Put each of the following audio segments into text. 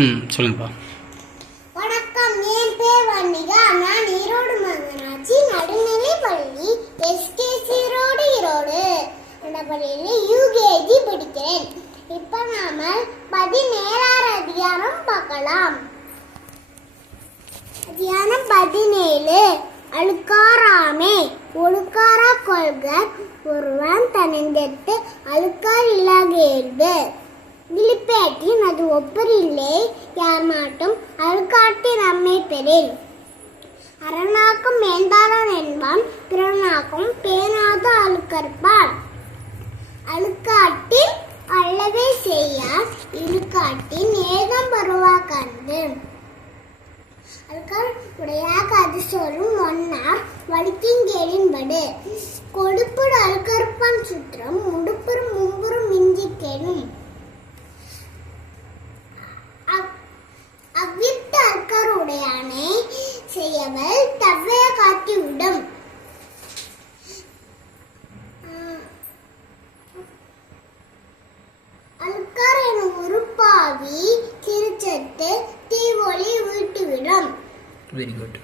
ம் சொல்லுங்கப்பா. வணக்கம் என் பேர் வன்னிகா நான் ஈரோடு மகனாட்சி நடுநிலை பள்ளி எஸ்கேசி ரோடு ஈரோடு. அந்த பள்ளியில் யூகேஜி படிக்கிறேன். இப்போ நாம பதினேழாறு அதிகாரம் பார்க்கலாம். அதிகாரம் பதினேழு. அழுக்காராமே ஒழுக்காரா கொள்க. ஒருவன் தனந்தெட்டு அழுக்கார் இல்லாகிறது விழிப்பேற்றின் அது ஒப்பரில்லை. யார் மாட்டும் அழுக்காட்டி நம்மை பெறில் அரணாக்கும் வேண்டாரன் என்பான். பிறனாக்கும் பேணாத அழுக்கற்பான் அழுக்காட்டில் அல்லவே செய்யா இழுக்காட்டின் ஏதம் பருவா கண்டு. அழுக்கார் உடையாக அது சொல்லும் ஒன்னார். வலிக்கிங்கேடின்படு கொடுப்புடு செய்யவள் தவ்வைய காட்டி விடும். அழுக்கார் எனும் உருப்பாவி திருச்சத்து தீவொளி வீட்டுவிடும். வெரி குட்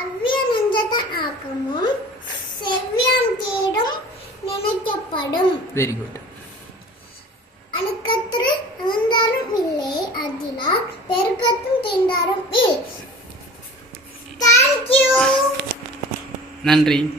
அவ்விய நெஞ்சத்த ஆக்கமும் செவ்வியான் தேடும் நினைக்கப்படும். வெரி குட் அணுக்கத்திரு அகந்தாரும் இல்லை அதிலார் பெருக்கத்தும் திண்டாரும் இல் தேங்க்யூ நன்றி நன்றி.